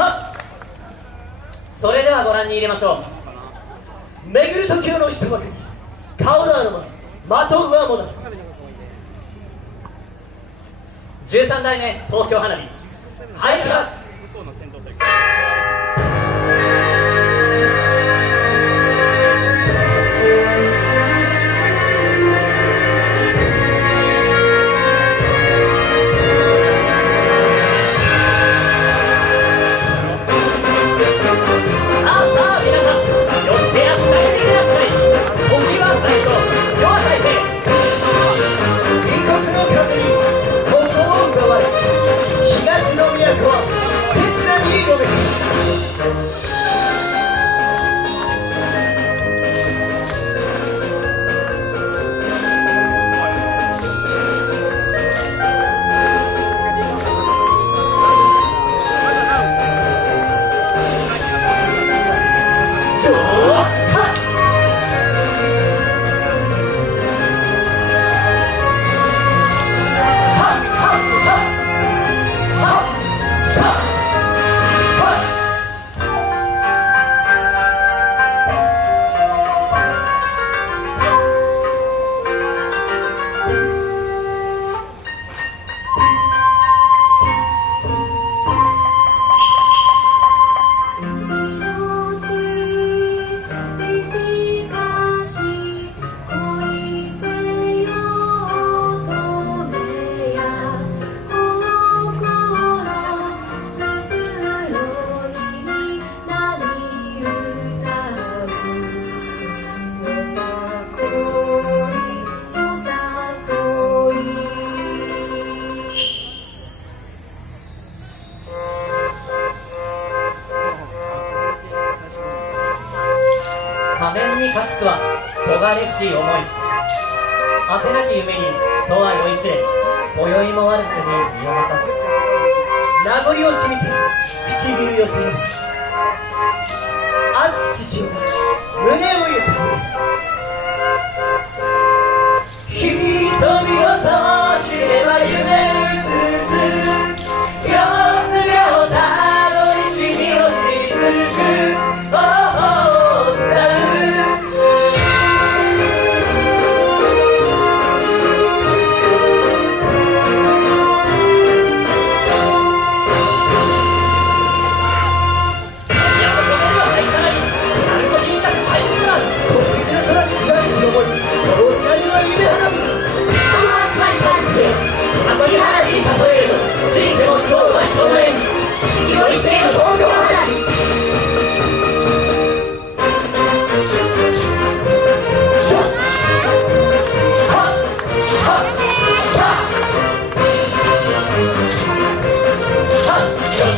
はっ、それではご覧に入れましょう。巡る時の一幕に顔のあるものまとうはもの。13代目東京花火ハイクラ。仮面に隠すは尖れしい思い。果てなき夢に人は酔いしれ、今宵もワルツに身を任す。名残をしみて唇寄せる熱き父親胸を揺さぶる。瞳を閉じれば夢うつつ、夜をたどりしみをしずく。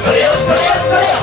それよ